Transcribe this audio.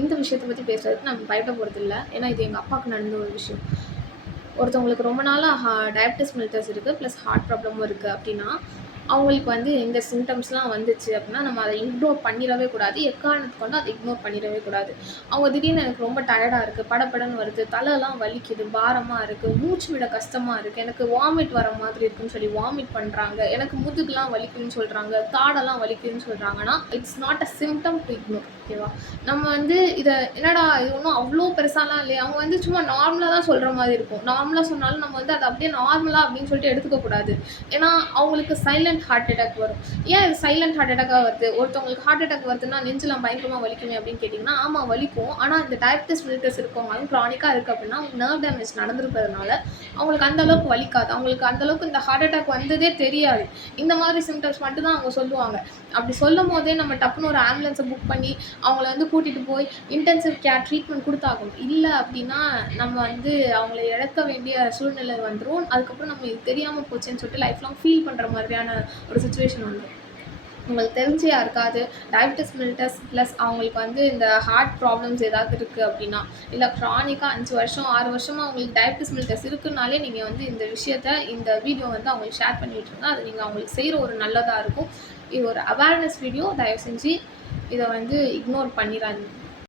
இந்த விஷயத்தை பற்றி பேசுறதுக்கு நம்ம பயப்பட போகிறதில்ல. ஏன்னா இது எங்கள் அப்பாவுக்கு நடந்த ஒரு விஷயம். ஒருத்தவங்களுக்கு ரொம்ப நாளாக டயபிட்டிஸ் மெலிட்டஸ் இருக்குது, ப்ளஸ் ஹார்ட் ப்ராப்ளமும் இருக்குது அப்படின்னா, அவங்களுக்கு வந்து இந்த சிம்டம்ஸ்லாம் வந்துச்சு அப்படின்னா நம்ம அதை இக்னோர் பண்ணிடவே கூடாது. எக்காரணத்துக்கு கொண்டு அதை இக்னோர் பண்ணிடவே கூடாது. அவங்க திடீர்னு எனக்கு ரொம்ப டயர்டாக இருக்குது, படபடன்னு வருது, தலைலாம் வலிக்குது, பாரமாக இருக்குது, மூச்சு விட கஷ்டமாக இருக்குது, எனக்கு வாமிட் வர மாதிரி இருக்குன்னு சொல்லி வாமிட் பண்ணுறாங்க, எனக்கு முதுகுலாம் வலிக்குதுன்னு சொல்கிறாங்க, தாடெல்லாம் வலிக்குதுன்னு சொல்கிறாங்கன்னா, it's not a symptom to ignore. ஓகேவா? நம்ம வந்து இதை என்னடா இது ஒன்றும் அவ்வளோ பெருசாலாம் இல்லையா, அவங்க வந்து சும்மா நார்மலாக தான் சொல்கிற மாதிரி இருக்கும். நார்மலாக சொன்னாலும் நம்ம வந்து அதை அப்படியே நார்மலாக அப்படின்னு சொல்லிட்டு எடுத்துக்கக்கூடாது. ஏன்னா அவங்களுக்கு சைலண்ட் ஹார்ட் அட்டாக் வரும். ஏன் இது சைலண்ட் ஹார்ட் அட்டாக்காக வருது? ஒருத்தவங்களுக்கு ஹார்ட் அட்டாக் வருதுன்னா நெஞ்செலாம் பயங்கரமாக வலிக்குமே அப்படின்னு கேட்டிங்கன்னா, ஆமாம் வலிக்கும். ஆனால் இந்த டயபிட்டிஸ் மெலிட்டஸ் இருக்கவங்க அதுவும் க்ரானிக்காக இருக்குது அப்படின்னா அவங்க நர்வ் டேமேஜ் நடந்திருக்கிறதுனால அவங்களுக்கு அந்தளவுக்கு வலிக்காது. அவங்களுக்கு அந்தளவுக்கு இந்த ஹார்ட் அட்டாக் வந்ததே தெரியாது. இந்த மாதிரி சிம்டம்ஸ் மட்டும் தான் அவங்க சொல்லுவாங்க. அப்படி சொல்லும் போதே நம்ம டப்புன்னு ஒரு ஆம்புலன்ஸை புக் பண்ணி அவங்கள வந்து கூட்டிகிட்டு போய் இன்டென்சிவ் கேர் ட்ரீட்மெண்ட் கொடுத்தாகணும். இல்லை அப்படின்னா நம்ம வந்து அவங்கள இழக்க வேண்டிய சூழ்நிலை வந்துடும். அதுக்கப்புறம் நம்ம இது தெரியாமல் போச்சுன்னு சொல்லிட்டு லைஃப் லாங் ஃபீல் பண்ணுற மாதிரியான ஒரு சுச்சுவேஷன் வந்துடும். உங்களுக்கு தெரிஞ்சு யாருக்காவது டயபிட்டிஸ் மெலிட்டஸ் ப்ளஸ் அவங்களுக்கு வந்து இந்த ஹார்ட் ப்ராப்ளம்ஸ் ஏதாவது இருக்குது அப்படின்னா, இல்லை க்ரானிக்காக 5 வருஷம் 6 வருஷமாக அவங்களுக்கு டயபிட்டிஸ் மெலிட்டஸ் இருக்குனாலே நீங்கள் வந்து இந்த விஷயத்தை இந்த வீடியோ வந்து அவங்களுக்கு ஷேர் பண்ணி விட்டுருங்க. அது நீங்கள் அவங்களுக்கு செய்கிற ஒரு நல்லதாக இருக்கும். இது ஒரு அவேர்னஸ் வீடியோ. தயவு செஞ்சு இதை வந்து இக்னோர் பண்ணிடாதீங்க.